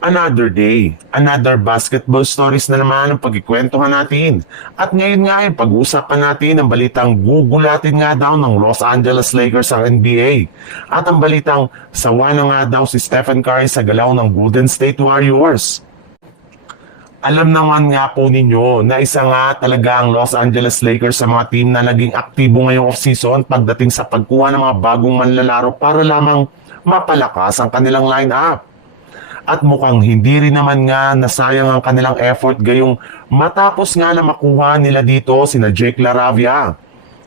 Another day, another basketball stories na naman ang pagkikwentuhan natin. At ngayon nga ay pag-uusapan natin ang balitang gugulatin nga daw ng Los Angeles Lakers ang NBA. At ang balitang sawa na nga daw si Stephen Curry sa galaw ng Golden State Warriors. Alam naman nga po ninyo na isa nga talaga ang Los Angeles Lakers sa mga team na naging aktibo ngayong offseason pagdating sa pagkuha ng mga bagong manlalaro para lamang mapalakas ang kanilang lineup. At mukhang hindi rin naman nga nasayang ang kanilang effort gayong matapos nga na makuha nila dito sina Jake LaRavia,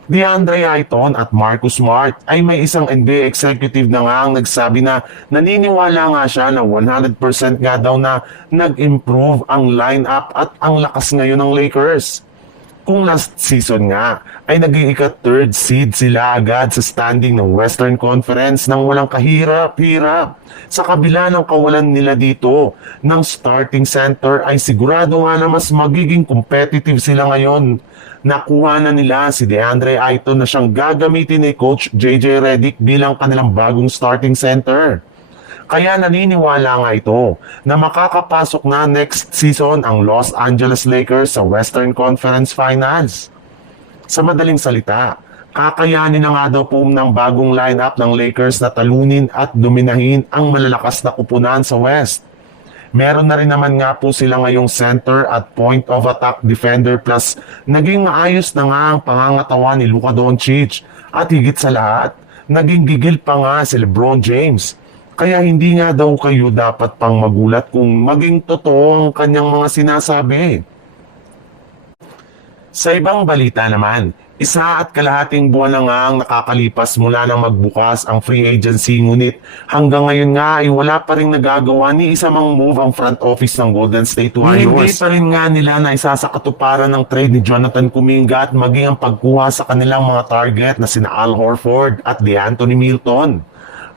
DeAndre Ayton at Marcus Smart ay may isang NBA executive na nga ang nagsabi na naniniwala nga siya na 100% nga daw na nag-improve ang lineup at ang lakas ngayon ng Lakers. Kung last season nga ay naging ika-third seed sila agad sa standing ng Western Conference nang walang kahirap-hirap. Sa kabila ng kawalan nila dito ng starting center ay sigurado nga na mas magiging competitive sila ngayon. Nakuha na nila si DeAndre Ayton na siyang gagamitin ni Coach JJ Redick bilang kanilang bagong starting center. Kaya naniniwala nga ito na makakapasok na next season ang Los Angeles Lakers sa Western Conference Finals. Sa madaling salita, kakayanin na nga daw po ng bagong lineup ng Lakers na talunin at dominahin ang malalakas na kupunan sa West. Meron na rin naman nga po sila ngayong center at point of attack defender plus naging maayos na nga ang pangangatawan ni Luka Doncic at higit sa lahat, naging gigil pa nga si LeBron James. Kaya hindi nga daw kayo dapat pang magulat kung maging totoo ang kanyang mga sinasabi. Sa ibang balita naman, 1.5 buwan na nga ang nakakalipas mula nang magbukas ang free agency ngunit hanggang ngayon nga ay wala pa rin nagagawa ni isa mang move ang front office ng Golden State Warriors. Hindi pa rin nga nila na isa sa katuparan ng trade ni Jonathan Kuminga at maging ang pagkuha sa kanilang mga target na sina Al Horford at DeAnthony Milton.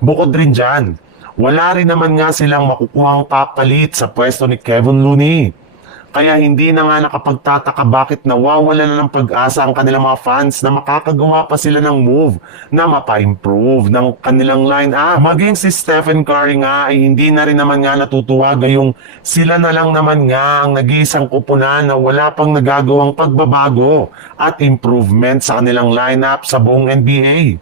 Bukod rin dyan, wala rin naman nga silang makukuhang papalit sa pwesto ni Kevin Looney. Kaya hindi na nga nakapagtataka bakit nawawala na ng pag-asa ang kanilang mga fans na makakagawa pa sila ng move na mapa-improve ng kanilang line-up. Maging si Stephen Curry nga ay hindi na rin naman nga natutuwa gayong sila na lang naman nga ang nag-iisang kupunan na wala pang nagagawang pagbabago at improvement sa kanilang line-up sa buong NBA.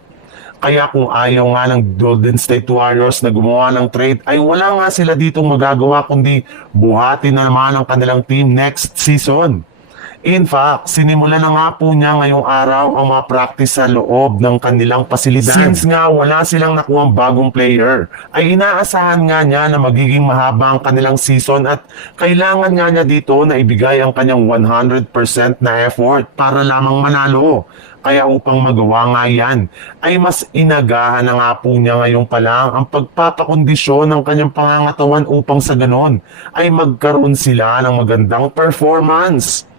Kaya kung ayaw nga ng Golden State Warriors na gumawa ng trade ay wala nga sila ditong magagawa kundi buhatin na naman ang kanilang team next season. In fact, sinimulan na nga po niya ngayong araw ang mga practice sa loob ng kanilang pasilidad. Since nga wala silang nakuhang bagong player, ay inaasahan nga niya na magiging mahaba ang kanilang season at kailangan nga niya dito na ibigay ang kanyang 100% na effort para lamang manalo. Kaya upang magawa nga yan, ay mas inagahan na nga po niya ngayon pa lang ang pagpapakondisyon ng kanyang pangangatawan upang sa ganon ay magkaroon sila ng magandang performance.